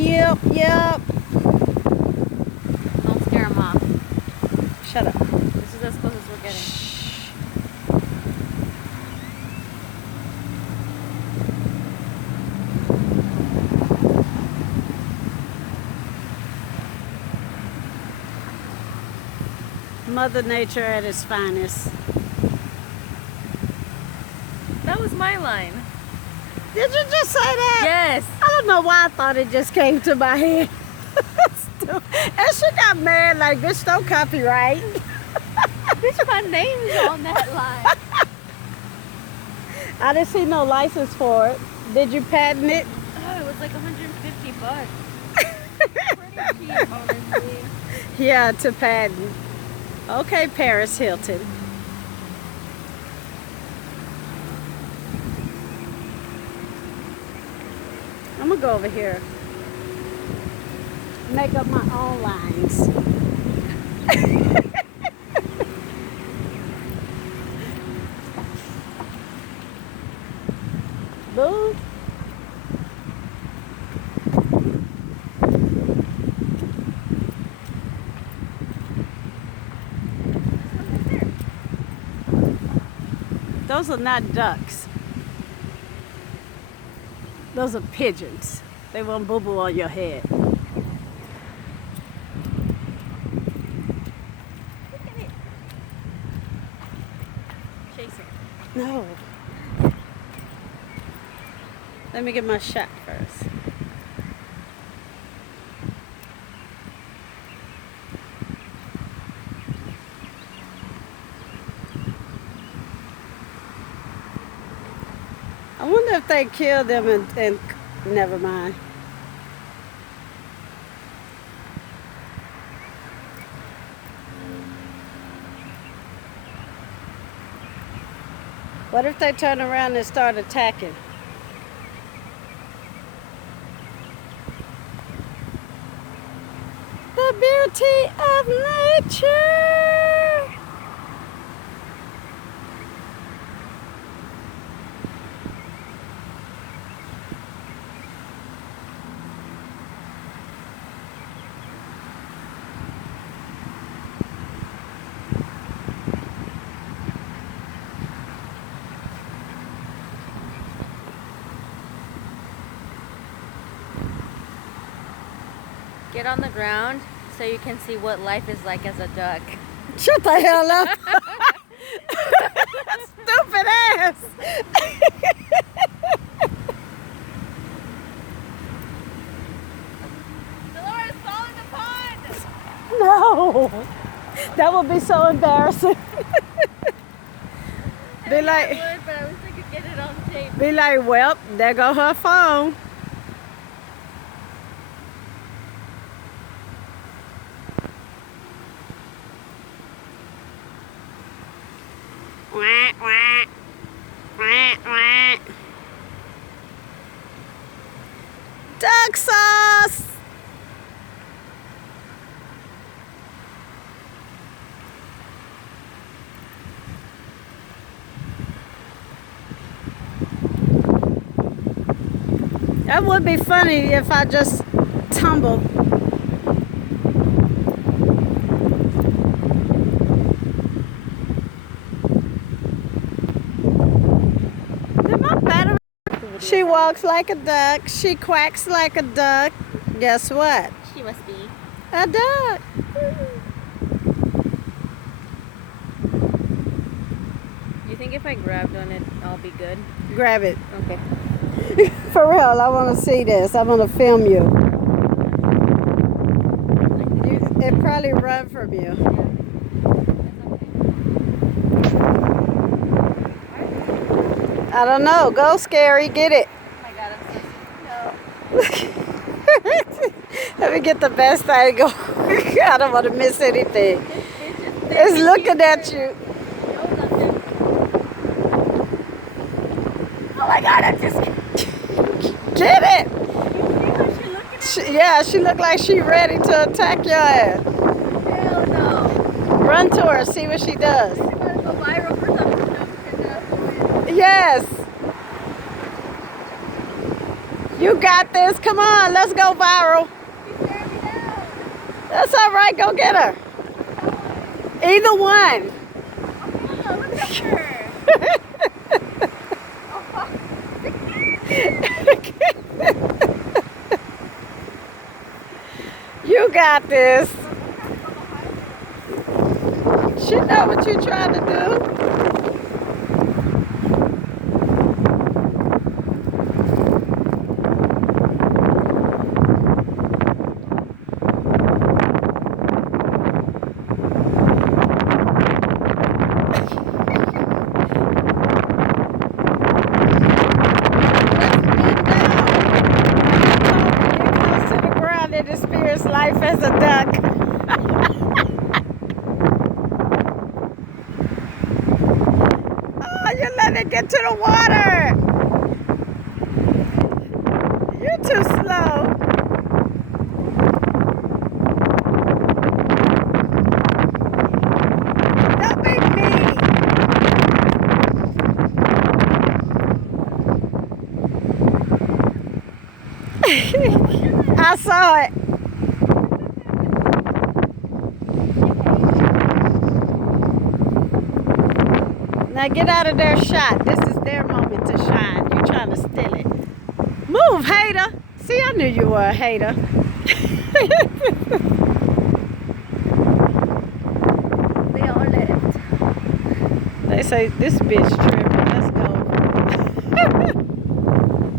Yep, yep. Don't scare them off. Shut up. This is as close as we're getting. Shh. Mother Nature at its finest. That was my line. Did you just say that? Yes. I don't know why I thought it just came to my head. And she got mad like, bitch, don't copyright. Bitch, my name's on that line. I didn't see no license for it. Did you patent it? Oh, it was like $150. Pretty cheap, honestly. Yeah, to patent. Okay, Paris Hilton. I'm gonna go over here. Make up my own lines. Boo. Those are not ducks. Those are pigeons. They won't boo-boo on your head. Look at it. Chase it. No. Let me get my shot first. I wonder if they killed them and never mind. What if they turn around and start attacking? The beauty of nature. Get on the ground so you can see what life is like as a duck. Shut the hell up. Stupid ass. Dolores, fall in the pond! No. That would be so embarrassing. Be like, I would, but I wish I could get it on tape. be like, well, there go her phone. Wah, wah. Wah, wah. Duck sauce. That would be funny if I just tumbled. Did my battery? She walks like a duck. She quacks like a duck. Guess what? She must be. A duck. You think if I grabbed on it, I'll be good? Grab it. Okay. For real, I want to see this. I want to film you. It probably run from you. I don't know. Go, Scary. Get it. Oh my god, I'm so Let me get the best angle. I don't want to miss anything. It's looking at you. Oh my god, I'm just Get it. she Yeah, she looked like she ready to attack your ass. hell no. Run to her. See what she does. She's gonna go viral for something. Yes. You got this. Come on, let's go viral. That's all right. Go get her. Either one. Oh, look at her. You got this. She know what you're trying to do. It experience life as a duck. Oh, you let it get to the water. You're too slow. Don't be mean. I saw it. Now get out of their shot. This is their moment to shine. You're trying to steal it. Move, hater. See, I knew you were a hater. They all left. They say this bitch tripping.